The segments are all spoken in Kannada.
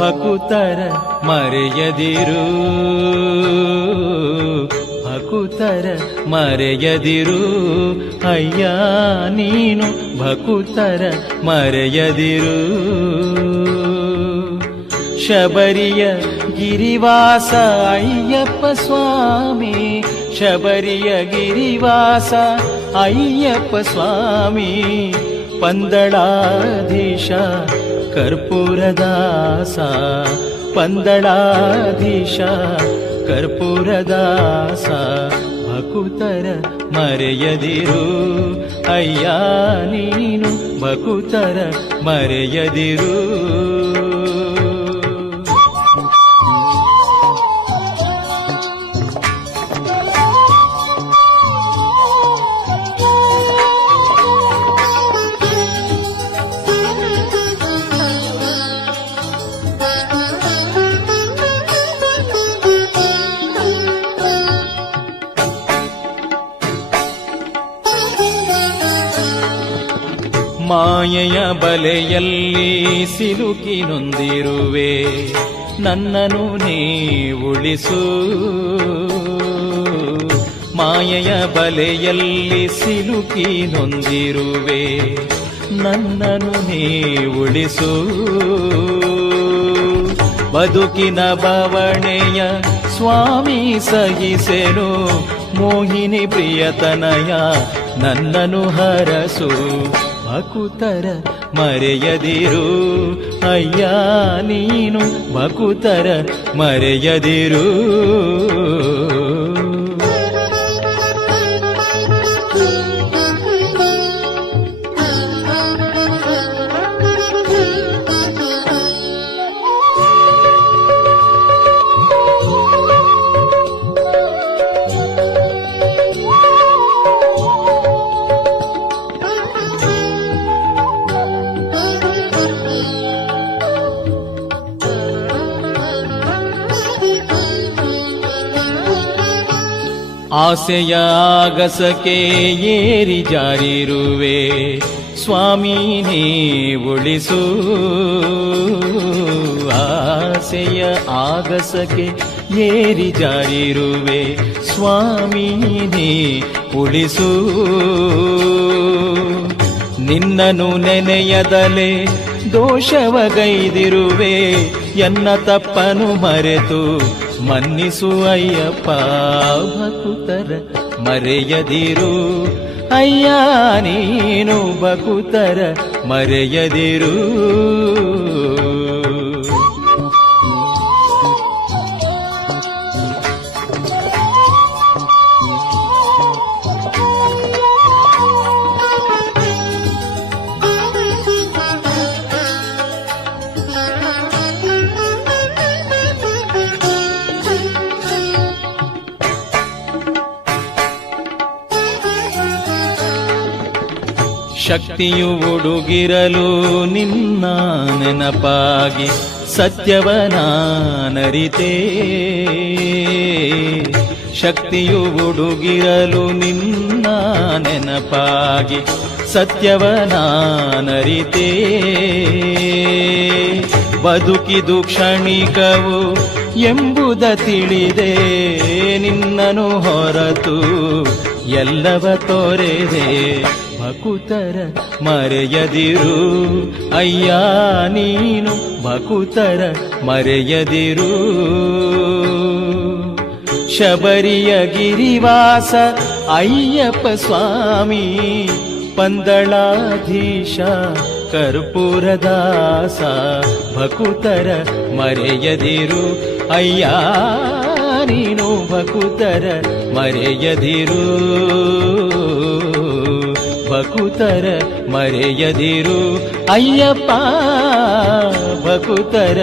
ಭಕುತರ ಮರೆಯದಿರು, ಭಕುತರ ಮರೆಯದಿರು. ಅಯ್ಯ ನೀನು ಭಕುತರ ಮರೆಯದಿರು. ಶಬರಿಯ ಗಿರಿವಾಸ ಅಯ್ಯಪ್ಪ ಸ್ವಾಮಿ, ಶಬರಿಯ ಗಿರಿವಾಸ ಅಯ್ಯಪ್ಪ ಸ್ವಾಮಿ. ಪಂದಳಾಧೀಶ ಕರ್ಪೂರದಾಸ, ಪಂದಳಾಧೀಶ ಕರ್ಪೂರದಾಸ. ಭಕುತರ ಮರೆಯದಿರು, ಅಯ್ಯ ನೀನು ಭಕುತರ ಮರೆಯದಿರು. ಮಾಯೆಯ ಬಲೆಯಲ್ಲಿ ಸಿಲುಕಿ ನೊಂದಿರುವೆ, ನನ್ನನು ನೀ ಉಳಿಸು. ಮಾಯೆಯ ಬಲೆಯಲ್ಲಿ ಸಿಲುಕಿ ನೊಂದಿರುವೆ, ನನ್ನನು ನೀ ಉಳಿಸು. ಬದುಕಿನ ಬವಣೆಯ ಸ್ವಾಮಿ ಸಹಿಸೆನು, ಮೋಹಿನಿ ಪ್ರಿಯತನಯ ನನ್ನನು ಹರಸು. ಭಕುತರ ಮರೆಯದಿರು, ಅಯ್ಯ ನೀನು ಭಕುತರ ಮರೆಯದಿರು. ಆಸೆಯ ಆಗಸಕ್ಕೆ ಏರಿ ಜಾರಿರುವೆ, ಸ್ವಾಮಿ ನೀ ಉಳಿಸು. ಆಸೆಯ ಆಗಸಕ್ಕೆ ಏರಿ ಜಾರಿರುವೆ, ಸ್ವಾಮಿ ನೀ ಉಳಿಸು. ನಿನ್ನನು ನೆನೆಯದಲೆ ದೋಷವಗೈದಿರುವೆ, ಎನ್ನ ತಪ್ಪನು ಮರೆತು ಮನ್ನಿಸು ಅಯ್ಯಪ್ಪ. ಭಕುತರ ಮರೆಯದಿರು, ಅಯ್ಯ ನೀನು ಭಕುತರ ಮರೆಯದಿರು. ಶಕ್ತಿಯು ಹುಡುಗಿರಲು ನಿನ್ನ ನೆನಪಾಗಿ ಸತ್ಯವನಾನರಿತೆ. ಶಕ್ತಿಯು ಹುಡುಗಿರಲು ನಿನ್ನ ನೆನಪಾಗಿ ಸತ್ಯವನಾನರಿತೆ. ಬದುಕಿದು ಕ್ಷಣಿಕವು ಎಂಬುದ ತಿಳಿದೆ, ನಿನ್ನನು ಹೊರತು ಎಲ್ಲವ ತೋರೆದೆ. ಭಕುತರ ಮರೆಯದಿರು, ಅಯ್ಯ ನೀನು ಭಕುತರ ಮರೆಯದಿರು. ಶಬರಿಯ ಗಿರಿವಾಸ ಅಯ್ಯಪ್ಪ ಸ್ವಾಮಿ, ಪಂದಳಾಧೀಶ ಕರ್ಪೂರದಾಸ. ಭಕುತರ ಮರೆಯದಿರು, ಅಯ್ಯ ನೀನು ಭಕುತರ ಮರೆಯದಿರು. ಭಕುತರ ಮರೆಯದಿರು, ಅಯ್ಯಪ್ಪ ಭಕುತರ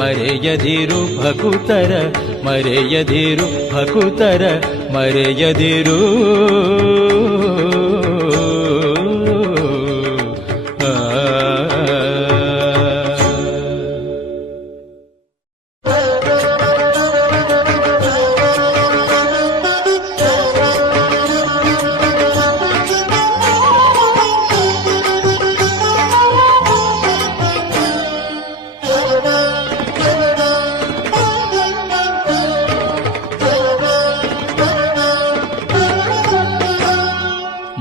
ಮರೆಯದಿರು. ಭಕುತರ ಮರೆಯದಿರು, ಭಕುತರ ಮರೆಯದಿರು.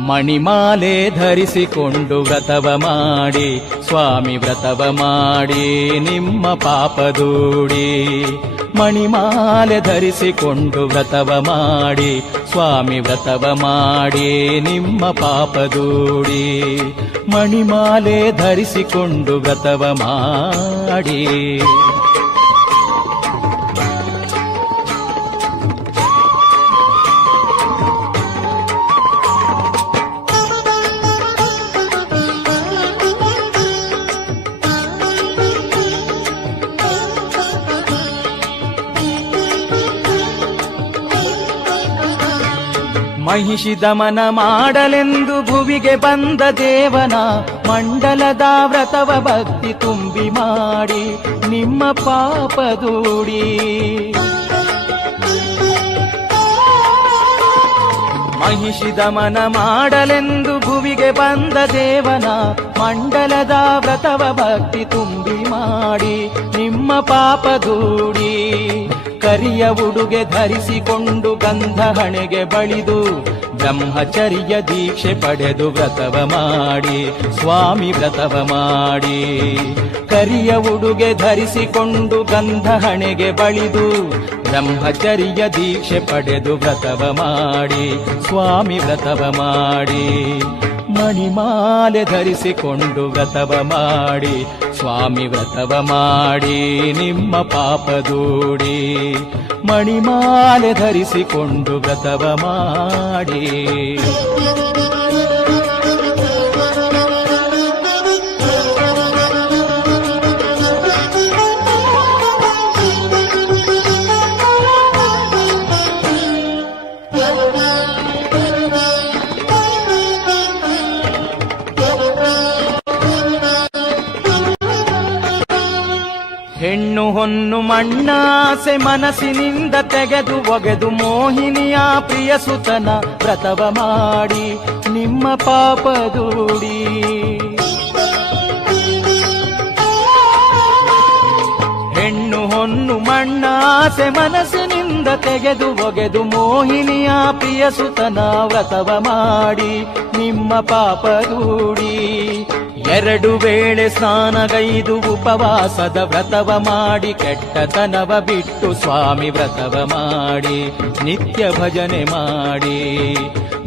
ಮಣಿಮಾಲೆ ಧರಿಸಿಕೊಂಡು ವ್ರತವ ಮಾಡಿ ಸ್ವಾಮಿ ವ್ರತವ ಮಾಡಿ ನಿಮ್ಮ ಪಾಪ ದೂಡಿ. ಮಣಿಮಾಲೆ ಧರಿಸಿಕೊಂಡು ವ್ರತವ ಮಾಡಿ ಸ್ವಾಮಿ ವ್ರತವ ಮಾಡಿ ನಿಮ್ಮ ಪಾಪ ದೂಡಿ. ಮಣಿಮಾಲೆ ಧರಿಸಿಕೊಂಡು ವ್ರತವ ಮಾಡಿ. ಮಹಿಷಿ ದಮನ ಮಾಡಲೆಂದು ಭುವಿಗೆ ಬಂದ ದೇವನ ಮಂಡಲದ ವ್ರತವ ಭಕ್ತಿ ತುಂಬಿ ಮಾಡಿ ನಿಮ್ಮ ಪಾಪ ದೂಡಿ. ಮಹಿಷಿ ದಮನ ಮಾಡಲೆಂದು ಭುವಿಗೆ ಬಂದ ದೇವನ ಮಂಡಲದ ವ್ರತವ ಭಕ್ತಿ ತುಂಬಿ ಮಾಡಿ ನಿಮ್ಮ ಪಾಪ ದೂಡಿ. ಕರಿಯ ಉಡುಗೆ ಧರಿಸಿಕೊಂಡು ಗಂಧ ಹಣೆಗೆ ಬಳಿದು ಬ್ರಹ್ಮಚರ್ಯ ದೀಕ್ಷೆ ಪಡೆದು ವ್ರತವ ಮಾಡಿ ಸ್ವಾಮಿ ವ್ರತವ ಮಾಡಿ. ಕರಿಯ ಉಡುಗೆ ಧರಿಸಿಕೊಂಡು ಗಂಧ ಹಣೆಗೆ ಬಳಿದು ಬ್ರಹ್ಮಚರ್ಯ ದೀಕ್ಷೆ ಪಡೆದು ವ್ರತವ ಮಾಡಿ ಸ್ವಾಮಿ ವ್ರತವ ಮಾಡಿ. ಮಣಿಮಾಲೆ ಧರಿಸಿಕೊಂಡು ವ್ರತವ ಮಾಡಿ ಸ್ವಾಮಿ ವ್ರತವ ಮಾಡಿ ನಿಮ್ಮ ಪಾಪ ದೂಡಿ. ಮಣಿಮಾಲೆ ಧರಿಸಿಕೊಂಡು ವ್ರತವ ಮಾಡಿ. ಹೆಣ್ಣು ಹೊನ್ನು ಮಣ್ಣಾಸೆ ಮನಸ್ಸಿನಿಂದ ತೆಗೆದು ಒಗೆದು ಮೋಹಿನಿಯ ಪ್ರಿಯ ಸುತನ ವ್ರತವ ಮಾಡಿ ನಿಮ್ಮ ಪಾಪ ದೂಡಿ. ಹೆಣ್ಣು ಹೊನ್ನು ಮಣ್ಣಾಸೆ ಮನಸ್ಸಿನಿಂದ ತೆಗೆದು ಒಗೆದು ಮೋಹಿನಿಯ ಪ್ರಿಯ ಸುತನ ವ್ರತವ ಮಾಡಿ ನಿಮ್ಮ ಪಾಪ ದೂಡಿ. 2 ವೇಳೆ ಸ್ನಾನಗೈದು ಉಪವಾಸದ ವ್ರತವ ಮಾಡಿ ಕೆಟ್ಟತನವ ಬಿಟ್ಟು ಸ್ವಾಮಿ ವ್ರತವ ಮಾಡಿ ನಿತ್ಯ ಭಜನೆ ಮಾಡಿ.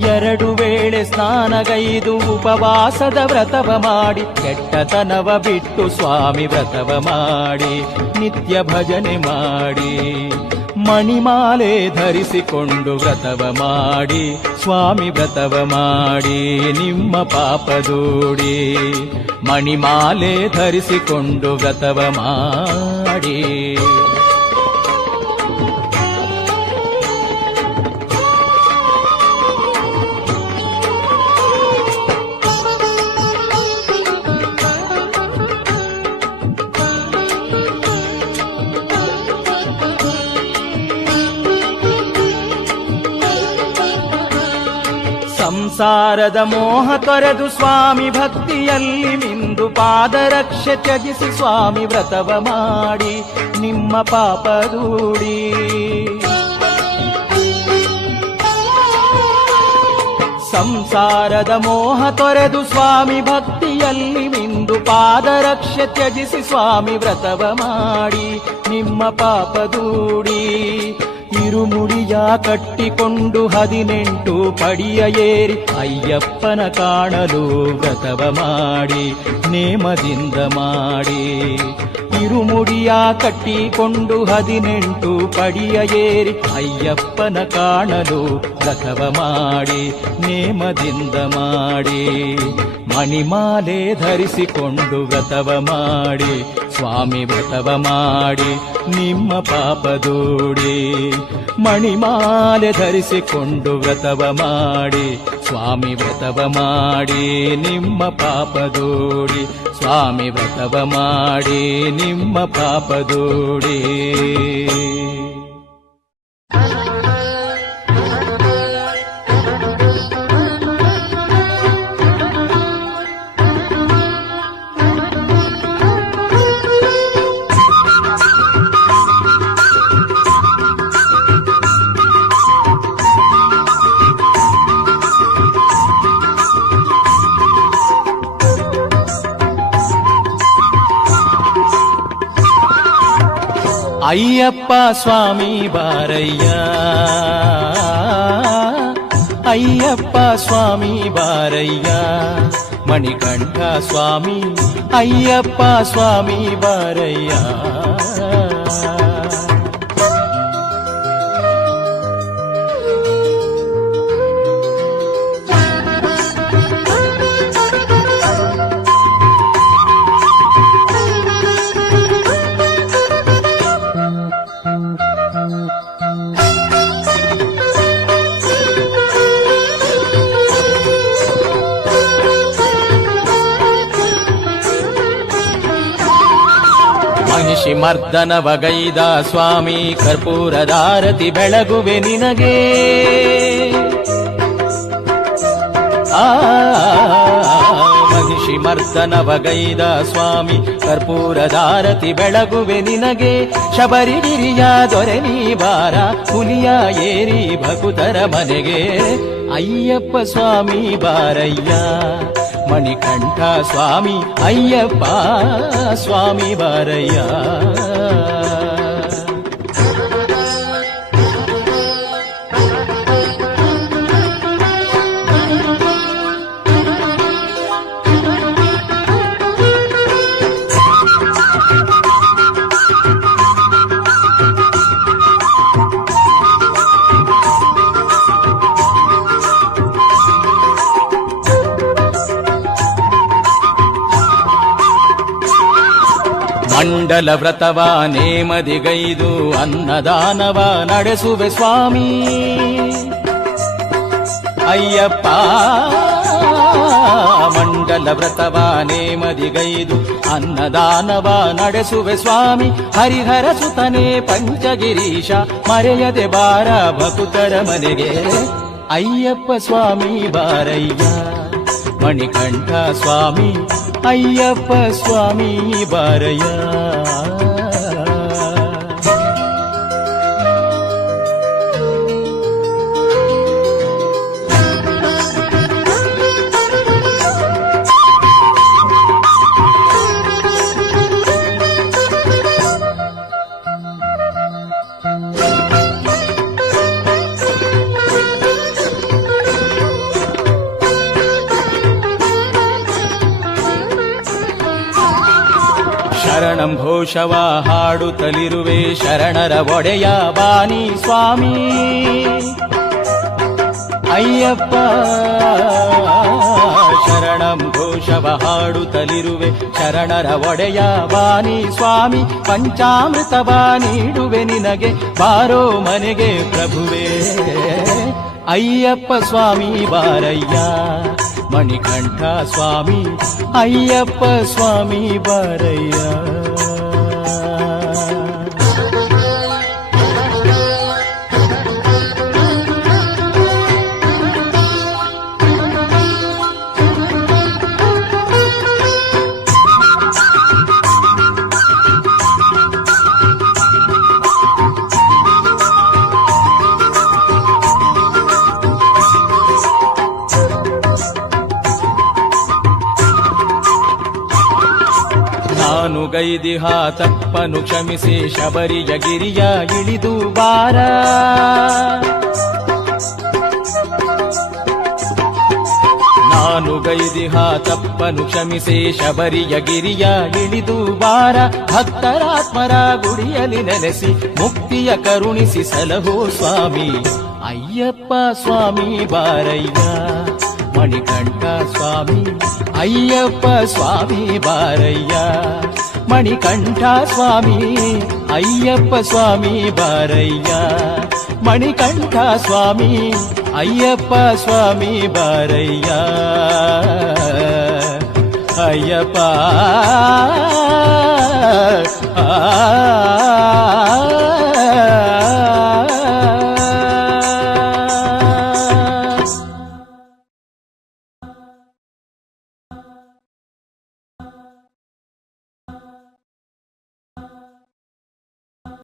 2 ವೇಳೆ ಸ್ನಾನಗೈದು ಉಪವಾಸದ ವ್ರತವ ಮಾಡಿ ಕೆಟ್ಟತನವ ಬಿಟ್ಟು ಸ್ವಾಮಿ ವ್ರತವ ಮಾಡಿ ನಿತ್ಯ ಭಜನೆ ಮಾಡಿ. ಮಣಿಮಾಲೆ ಧರಿಸಿಕೊಂಡು ವ್ರತವ ಮಾಡಿ ಸ್ವಾಮಿ ವ್ರತವ ಮಾಡಿ ನಿಮ್ಮ ಪಾಪ ದೂಡಿ. ಮಣಿಮಾಲೆ ಧರಿಸಿಕೊಂಡು ವ್ರತವ ಮಾಡಿ. ಸಂಸಾರದ ಮೋಹ ತೊರೆದು ಸ್ವಾಮಿ ಭಕ್ತಿಯಲ್ಲಿ ಮಿಂದು ಪಾದರಕ್ಷೆ ತ್ಯಜಿಸಿ ಸ್ವಾಮಿ ವ್ರತವ ಮಾಡಿ ನಿಮ್ಮ ಪಾಪ ದೂಡಿ. ಸಂಸಾರದ ಮೋಹ ತೊರೆದು ಸ್ವಾಮಿ ಭಕ್ತಿಯಲ್ಲಿ ಮಿಂದು ಪಾದರಕ್ಷೆ ತ್ಯಜಿಸಿ ಸ್ವಾಮಿ ವ್ರತವ ಮಾಡಿ ನಿಮ್ಮ ಪಾಪ ದೂಡಿ. ಇರುಮುಡಿಯ ಕಟ್ಟಿಕೊಂಡು 18 ಪಡಿಯ ಏರಿ ಅಯ್ಯಪ್ಪನ ಕಾಣಲು ವ್ರತವ ಮಾಡಿ ನೇಮದಿಂದ ಮಾಡಿ. ಇರುಮುಡಿಯ ಕಟ್ಟಿಕೊಂಡು 18 ಪಡಿಯ ಏರಿ ಅಯ್ಯಪ್ಪನ ಕಾಣಲು ವ್ರತವ ಮಾಡಿ ನೇಮದಿಂದ ಮಾಡಿ. ಮಣಿಮಾಲೆ ಧರಿಸಿಕೊಂಡು ವ್ರತವ ಮಾಡಿ ಸ್ವಾಮಿ ವ್ರತವ ಮಾಡಿ ನಿಮ್ಮ ಪಾಪ ದೂಡಿ. ಮಣಿಮಾಲೆ ಧರಿಸಿಕೊಂಡು ವ್ರತವ ಮಾಡಿ ಸ್ವಾಮಿ ವ್ರತವ ಮಾಡಿ ನಿಮ್ಮ ಪಾಪ ದೂಡಿ. ಸ್ವಾಮಿ ವ್ರತವ ಮಾಡಿ ನಿಮ್ಮ ಪಾಪ ದೂಡಿ. ಅಯ್ಯಪ್ಪ ಸ್ವಾಮಿ ಬಾರಯ್ಯ, ಅಯ್ಯಪ್ಪ ಸ್ವಾಮಿ ಬಾರಯ್ಯ, ಮಣಿಕಂಠ ಸ್ವಾಮಿ ಅಯ್ಯಪ್ಪ ಸ್ವಾಮಿ ಬಾರಯ್ಯ. ಮಹಿಷಿ ಮರ್ದನವಗೈದ ಸ್ವಾಮಿ ಕರ್ಪೂರದಾರತಿ ಬೆಳಗುವೆ ನಿನಗೆ. ಮಹಿಷಿ ಮರ್ದನವಗೈದ ಸ್ವಾಮಿ ಕರ್ಪೂರದಾರತಿ ಬೆಳಗುವೆ ನಿನಗೆ. ಶಬರಿಗಿರಿಯ ದೊರೆ ನೀ ಬಾರ, ಹುಲಿಯ ಏರಿ ಭಕುತರ ಮನೆಗೆ. ಅಯ್ಯಪ್ಪ ಸ್ವಾಮಿ ಬಾರಯ್ಯ, ಮಣಿಕಂಠ ಸ್ವಾಮಿ ಅಯ್ಯಪ್ಪ ಸ್ವಾಮಿ ಬಾರಯ್ಯ. ಮಂಡಲ ವ್ರತವ ನೇಮದಿಗೈದು ಅನ್ನದಾನವ ನಡೆಸುವೆ ಸ್ವಾಮಿ ಅಯ್ಯಪ್ಪ. ಮಂಡಲ ವ್ರತವ ನೇಮದಿಗೈದು ಅನ್ನದಾನವ ನಡೆಸುವೆ ಸ್ವಾಮಿ. ಹರಿಹರ ಸುತನೆ ಪಂಚಗಿರೀಶ, ಮರೆಯದೆ ಬಾರ ಭಕುತರ ಮನೆಗೆ. ಅಯ್ಯಪ್ಪ ಸ್ವಾಮಿ ಬಾರಯ್ಯ, ಮಣಿಕಂಠ ಸ್ವಾಮಿ ಅಯ್ಯಪ್ಪ ಸ್ವಾಮಿ ಬಾರಯ್ಯ. ಶರಣಂ ಘೋಷವ ಹಾಡುತ್ತಲಿರುವೆ ಶರಣರ ಒಡೆಯ ಬಾನಿ ಸ್ವಾಮಿ ಅಯ್ಯಪ್ಪ. ಶರಣಂ ಘೋಷವ ಹಾಡುತ್ತಲಿರುವೆ ಶರಣರ ಒಡೆಯ ಬಾನಿ ಸ್ವಾಮಿ. ಪಂಚಾಮೃತವ ನೀಡುವೆ ನಿನಗೆ, ಬಾರೋ ಮನೆಗೆ ಪ್ರಭುವೇ. ಅಯ್ಯಪ್ಪ ಸ್ವಾಮಿ ಬಾರಯ್ಯ, ಮಣಿಕಂಠ ಸ್ವಾಮಿ ಅಯ್ಯಪ್ಪ ಸ್ವಾಮಿ ಬಾರಯ್ಯ. ನಾನು ಗೈದಿಹ ತಪ್ಪನು ಕ್ಷಮಿಸಿ ಶಬರಿಯ ಗಿರಿಯ ಇಳಿದು ಬಾರ. ನಾನು ಗೈದಿಹ ತಪ್ಪನು ಕ್ಷಮಿಸಿ ಶಬರಿಯ ಗಿರಿಯ ಇಳಿದು ಬಾರ. ಭಕ್ತರಾತ್ಮರ ಗುಡಿಯಲ್ಲಿ ನೆಲೆಸಿ ಮುಕ್ತಿಯ ಕರುಣಿಸಿ ಸಲಹೋ ಸ್ವಾಮಿ ಅಯ್ಯಪ್ಪ ಸ್ವಾಮಿ ಬಾರಯ್ಯ. ಮಣಿಕಂಠ ಸ್ವಾಮಿ ಅಯ್ಯಪ್ಪ ಸ್ವಾಮಿ ಬಾರಯ್ಯ. ಮಣಿಕಂಠ ಸ್ವಾಮಿ ಅಯ್ಯಪ್ಪ ಸ್ವಾಮಿ ಬಾರಯ್ಯ. ಮಣಿಕಂಠ ಸ್ವಾಮಿ ಅಯ್ಯಪ್ಪ ಸ್ವಾಮಿ ಬಾರಯ್ಯ. ಅಯ್ಯಪ್ಪ